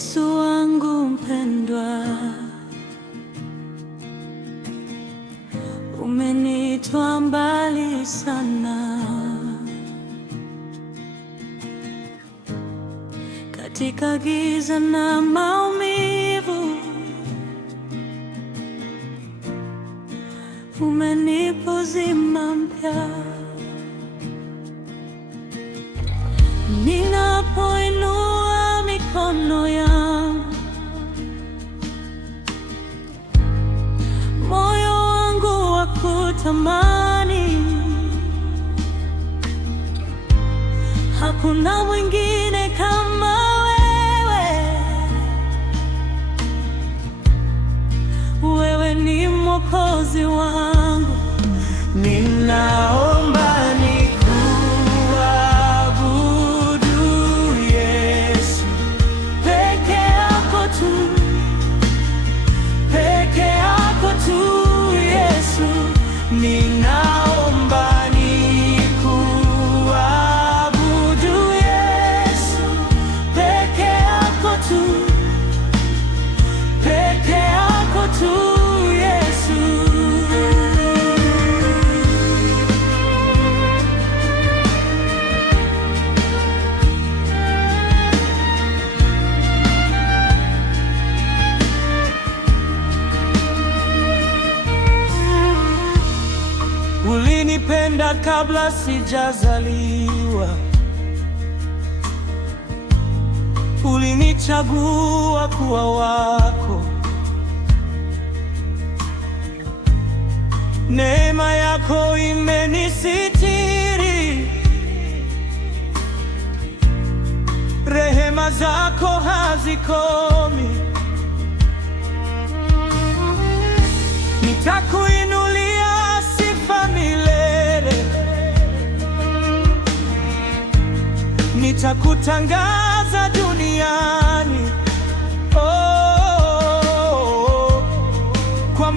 Yesu wangu mpendwa, umenitoa mbali sana, katika giza na maumivu, umenipa uzima mpya. Ninapoinua mikono yangu, moyo wangu wakutamani, hakuna mwingine kama wewe. Wewe ni Mwokozi wangu, ninaomba ninaomba nikuabudu Yesu, peke yako tu, peke yako tu Yesu. Ulinipenda kabla sijazaliwa, ulinichagua kuwa wako. Neema yako imenisitiri, rehema zako hazikomi. Nitakuinulia sifa milele, nitakutangaza duniani, oh, kwa